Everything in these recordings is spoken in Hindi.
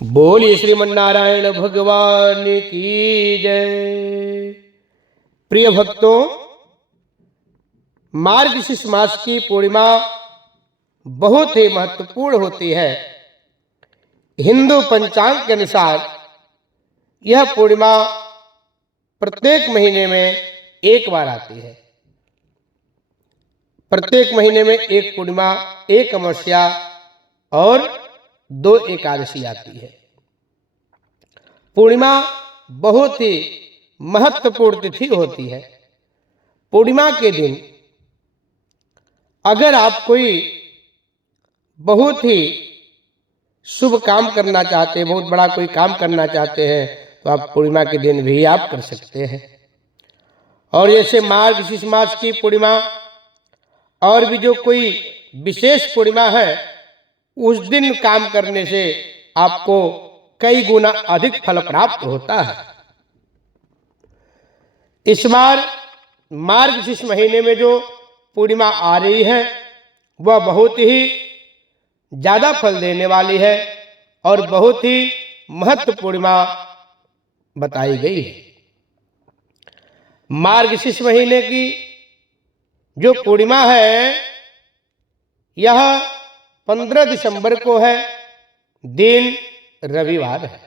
बोलिए श्रीमन्नारायण भगवान की जय। प्रिय भक्तों, मार्गशीर्ष मास की पूर्णिमा बहुत ही महत्वपूर्ण होती है। हिंदू पंचांग के अनुसार यह पूर्णिमा प्रत्येक महीने में एक बार आती है। प्रत्येक महीने में एक पूर्णिमा, एक अमावस्या और 2 एकादशी आती है। पूर्णिमा बहुत ही महत्वपूर्ण तिथि होती है। पूर्णिमा के दिन अगर आप कोई बहुत ही शुभ काम करना चाहते हैं, बहुत बड़ा कोई काम करना चाहते हैं, तो आप पूर्णिमा के दिन भी आप कर सकते हैं। और जैसे मार्गशीर्ष मास की पूर्णिमा और भी जो कोई विशेष पूर्णिमा है, उस दिन काम करने से आपको कई गुना अधिक फल प्राप्त होता है। इस बार मार्गशीर्ष महीने में जो पूर्णिमा आ रही है वह बहुत ही ज्यादा फल देने वाली है और बहुत ही महत्वपूर्ण पूर्णिमा बताई गई है। मार्गशीर्ष महीने की जो पूर्णिमा है यह 15 दिसंबर को है, दिन रविवार है।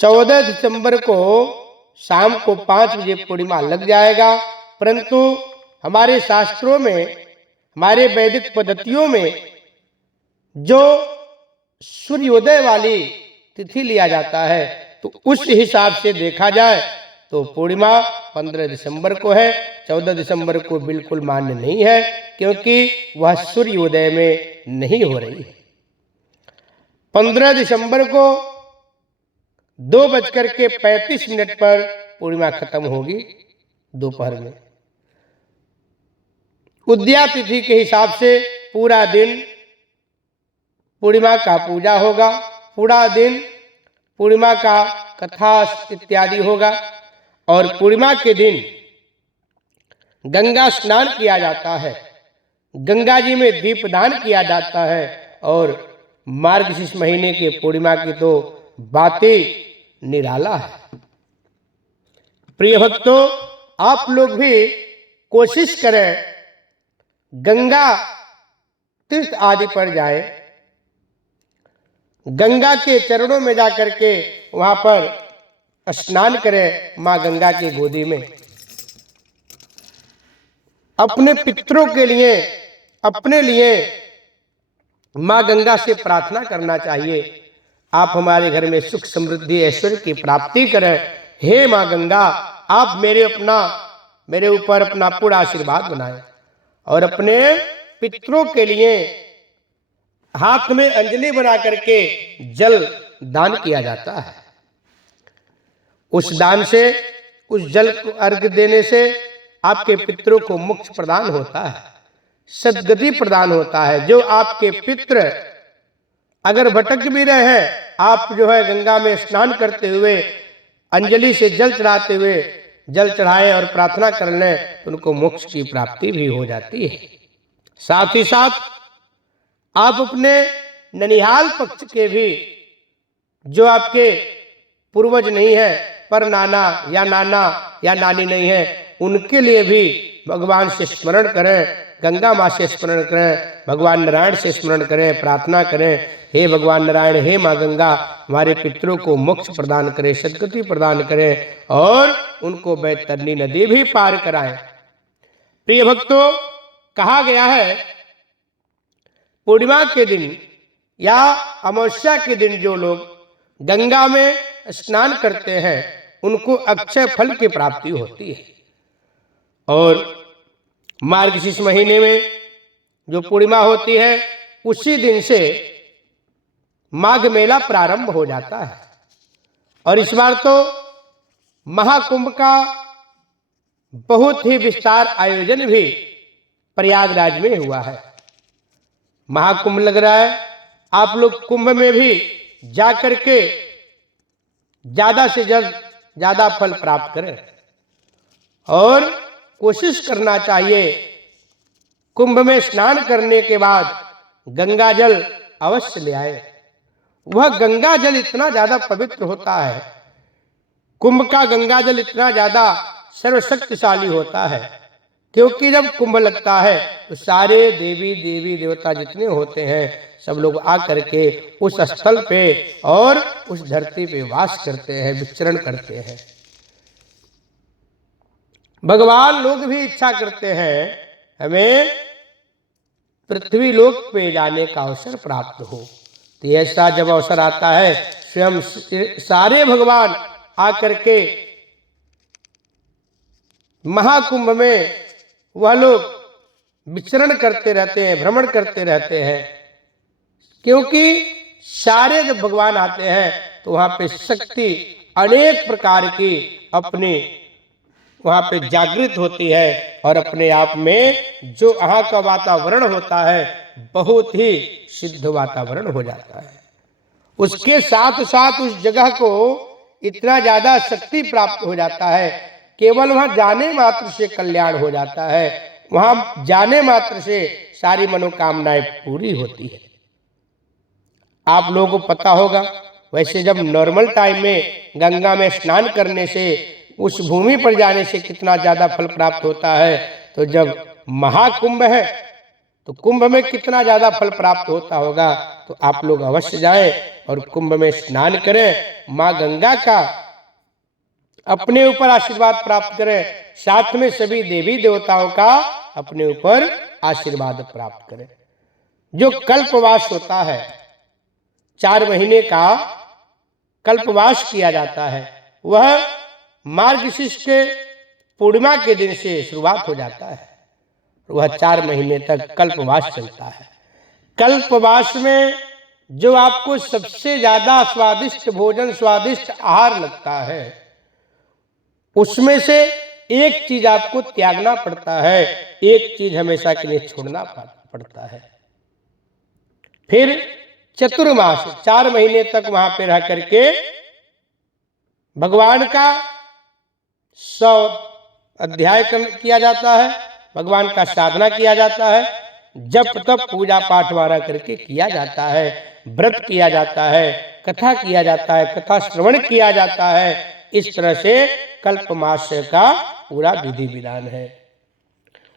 14 दिसंबर को शाम को 5 बजे पूर्णिमा लग जाएगा, परंतु हमारे शास्त्रों में, हमारे वैदिक पद्धतियों में जो सूर्योदय वाली तिथि लिया जाता है, तो उस हिसाब से देखा जाए तो पूर्णिमा 15 दिसंबर को है। 14 दिसंबर को बिल्कुल मान्य नहीं है, क्योंकि वह सूर्योदय में नहीं हो रही है। 15 दिसंबर को 2:35 पर पूर्णिमा खत्म होगी दोपहर में। उदया तिथि के हिसाब से पूरा दिन पूर्णिमा का पूजा होगा, पूरा दिन पूर्णिमा का कथा इत्यादि होगा। और पूर्णिमा के दिन गंगा स्नान किया जाता है, गंगा जी में दीपदान किया जाता है। और मार्गशीर्ष महीने के पूर्णिमा की तो बातें निराला है। प्रिय भक्तों, आप लोग भी कोशिश करें गंगा तीर्थ आदि पर जाए, गंगा के चरणों में जाकर के वहां पर स्नान करें, मां गंगा की गोदी में। अपने पितरों के लिए, अपने लिए मां गंगा से प्रार्थना करना चाहिए, आप हमारे घर में सुख समृद्धि ऐश्वर्य की प्राप्ति करें। हे मां गंगा, आप मेरे ऊपर अपना पूरा आशीर्वाद बनाएं। और अपने पितरों के लिए हाथ में अंजलि बना करके जल दान किया जाता है। उस दान से, उस जल को अर्घ देने से आपके पितरों को मोक्ष प्रदान होता है, सद्गति प्रदान होता है। जो आपके पितृ अगर भटक भी रहे हैं, आप जो है गंगा में स्नान करते हुए, अंजलि से जल चढ़ाते हुए, जल चढ़ाए और प्रार्थना कर लें, तो उनको मोक्ष की प्राप्ति भी हो जाती है। साथ ही साथ आप अपने ननिहाल पक्ष के भी, जो आपके पूर्वज नहीं है, पर नाना या नानी नहीं है, उनके लिए भी भगवान से स्मरण करें, गंगा माँ से स्मरण करें, भगवान नारायण से स्मरण करें, प्रार्थना करें। हे भगवान नारायण, हे माँ गंगा, हमारे पितरों को मोक्ष प्रदान करें, सद्गति प्रदान करें और उनको बैतरणी नदी भी पार कराएं। प्रिय भक्तों, कहा गया है पूर्णिमा के दिन या अमावस्या के दिन जो लोग गंगा में स्नान करते हैं, उनको अक्षय फल की प्राप्ति होती है। और मार्गशीर्ष महीने में जो पूर्णिमा होती है, उसी दिन से माघ मेला प्रारंभ हो जाता है। और इस बार तो महाकुंभ का बहुत ही विस्तार आयोजन भी प्रयागराज में हुआ है। महाकुंभ लग रहा है, आप लोग कुंभ में भी जाकर के ज्यादा से ज्यादा फल प्राप्त करें। और कोशिश करना चाहिए कुंभ में स्नान करने के बाद गंगा जल अवश्य ले आए। वह गंगा जल इतना ज्यादा पवित्र होता है, कुंभ का गंगा जल इतना ज्यादा सर्वशक्तिशाली होता है, क्योंकि जब कुंभ लगता है तो सारे देवी देवता जितने होते हैं सब लोग आकर के उस स्थल पे और उस धरती पे वास करते हैं, विचरण करते हैं। भगवान लोग भी इच्छा करते हैं हमें पृथ्वी लोक पे जाने का अवसर प्राप्त हो। तो ऐसा जब अवसर आता है, स्वयं सारे भगवान आकर के महाकुंभ में वह लोग विचरण करते रहते हैं, भ्रमण करते रहते हैं, क्योंकि सारे जब भगवान आते हैं तो वहां पे शक्ति अनेक प्रकार की अपने वहां पे जागृत होती है और अपने आप में जो वहां का वातावरण होता है बहुत ही सिद्ध वातावरण हो जाता है। उसके साथ साथ उस जगह को इतना ज्यादा शक्ति प्राप्त हो जाता है, केवल वहां जाने मात्र से कल्याण हो जाता है, वहां जाने मात्र से सारी मनोकामनाएं पूरी होती है। आप लोगों को पता होगा, वैसे जब नॉर्मल टाइम में गंगा में स्नान करने से उस भूमि पर जाने से कितना ज्यादा फल प्राप्त होता है, तो जब महाकुंभ है तो कुंभ में कितना ज्यादा फल प्राप्त होता होगा। तो आप लोग अवश्य जाएं और कुंभ में स्नान करें, माँ गंगा का अपने ऊपर आशीर्वाद प्राप्त करें, साथ में सभी देवी देवताओं का अपने ऊपर आशीर्वाद प्राप्त करें। जो कल्पवास होता है, 4 महीने का कल्पवास किया जाता है, वह मार्गशीर्ष के पूर्णिमा के दिन से शुरुआत हो जाता है, वह 4 महीने तक कल्पवास चलता है। कल्पवास में जो आपको सबसे ज्यादा स्वादिष्ट भोजन, स्वादिष्ट आहार लगता है, उसमें से एक चीज आपको त्यागना पड़ता है, एक चीज हमेशा के लिए छोड़ना पड़ता है। फिर चतुर्मास 4 महीने तक वहां पे रह करके भगवान का 100 अध्याय किया जाता है, भगवान का साधना किया जाता है, जप तप पूजा पाठ वारा करके किया जाता है, व्रत किया जाता है, कथा किया जाता है, कथा श्रवण किया जाता है। इस तरह से कल्पमास का पूरा विधि विधान है।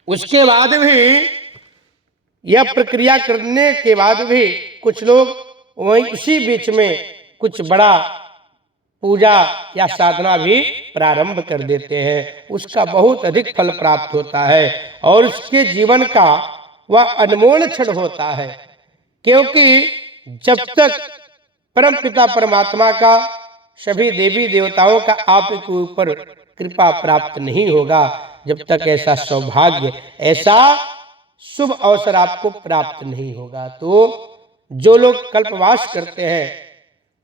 उसके बाद भी यह प्रक्रिया करने के बाद भी कुछ लोग वहीं इसी बीच में कुछ बड़ा पूजा या साधना भी प्रारंभ कर देते हैं, उसका बहुत अधिक फल प्राप्त होता है और उसके जीवन का वह अनमोल क्षण होता है। क्योंकि जब तक परम पिता परमात्मा का, सभी देवी देवताओं का आपके ऊपर कृपा प्राप्त नहीं होगा, जब तक ऐसा सौभाग्य, ऐसा शुभ अवसर आपको प्राप्त नहीं होगा। तो जो लोग कल्पवास करते हैं,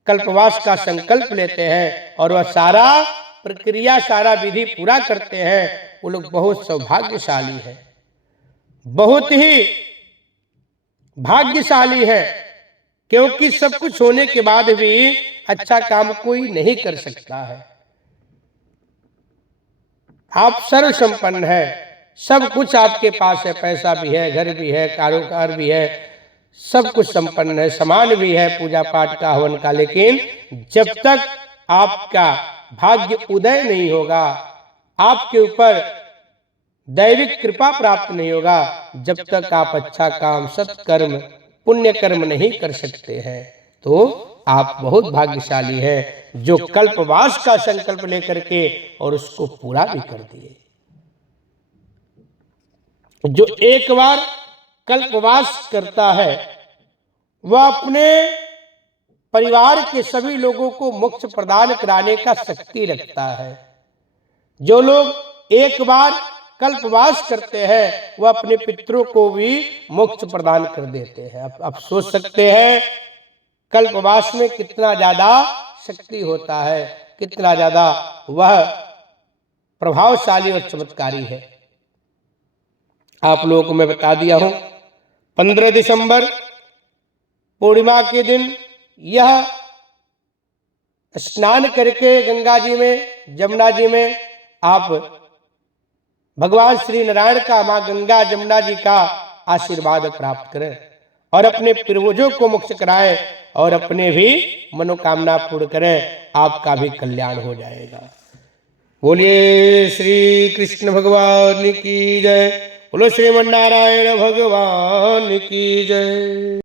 कल्पवास का संकल्प लेते हैं और वह सारा प्रक्रिया, सारा विधि पूरा करते हैं, वो लोग बहुत सौभाग्यशाली है, बहुत ही भाग्यशाली है। क्योंकि सब कुछ होने के बाद भी अच्छा काम कोई नहीं कर सकता है। आप सर्व संपन्न है, सब कुछ आपके पास है, पैसा भी है, घर भी है, कारोबार भी है, सब कुछ संपन्न है, सामान भी है पूजा पाठ का, हवन का, लेकिन जब तक आपका भाग्य उदय नहीं होगा, आपके ऊपर दैविक कृपा प्राप्त नहीं होगा, जब तक आप अच्छा काम, सत्कर्म, पुण्य कर्म नहीं कर सकते हैं, तो आप बहुत भाग्यशाली हैं जो कल्पवास का संकल्प लेकर के और उसको पूरा भी कर दिए। जो एक बार कल्पवास करता है वह अपने परिवार के सभी लोगों को मोक्ष प्रदान कराने का शक्ति रखता है। जो लोग एक बार कल्पवास करते हैं वह अपने पितरों को भी मोक्ष प्रदान कर देते हैं। आप सोच सकते हैं कल्पवास में कितना ज्यादा शक्ति होता है, कितना ज्यादा वह प्रभावशाली और चमत्कारी है। आप लोगों को मैं बता दिया हूं, 15 दिसंबर पूर्णिमा के दिन यह स्नान करके गंगा जी में, जमुना जी में आप भगवान श्री नारायण का, मां गंगा जमुना जी का आशीर्वाद प्राप्त करें। और अपने पूर्वजों को मोक्ष कराए और अपने भी मनोकामना पूर्ण करें, आपका भी कल्याण हो जाएगा। बोलिए श्री कृष्ण भगवान की जय, बोलो श्रीमन नारायण भगवान की जय।